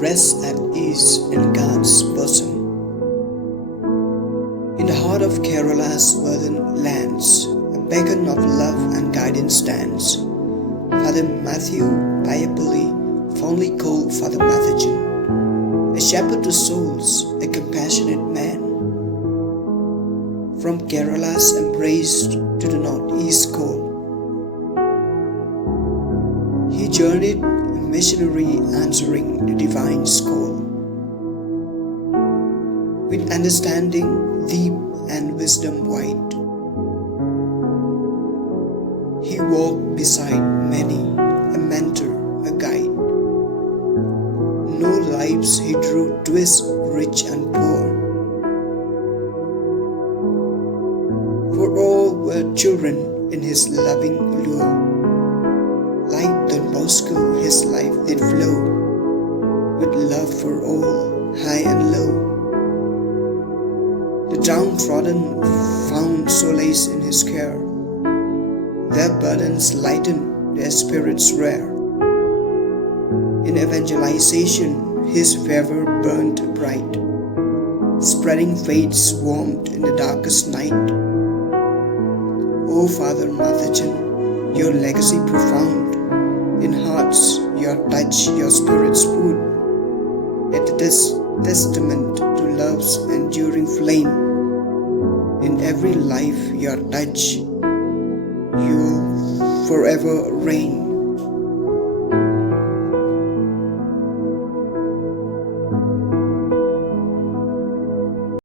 rests at ease in God's bosom. In the heart of Kerala's verdant lands, a beacon of love and guidance stands. Father Matthew Payyappilly, fondly called Father Matachan, a shepherd to souls, a compassionate man. From Kerala's embrace to the northeast coast, he journeyed a missionary answering the divine call. With understanding deep and wisdom wide, he walked beside many, a mentor, a guide. No lives he drew twist, rich and poor. For all were children in his loving lure. Like Don Bosco, his life did flow, with love for all, high and low. The downtrodden found solace in his care. Their burdens lightened, their spirits rare. In evangelization, his fervor burned bright, spreading faith's warmth in the darkest night. O Father Matachan, your legacy profound. In hearts, your touch, your spirit's food. Yet it is testament to love's enduring flame. In every life, your touch, you forever reign.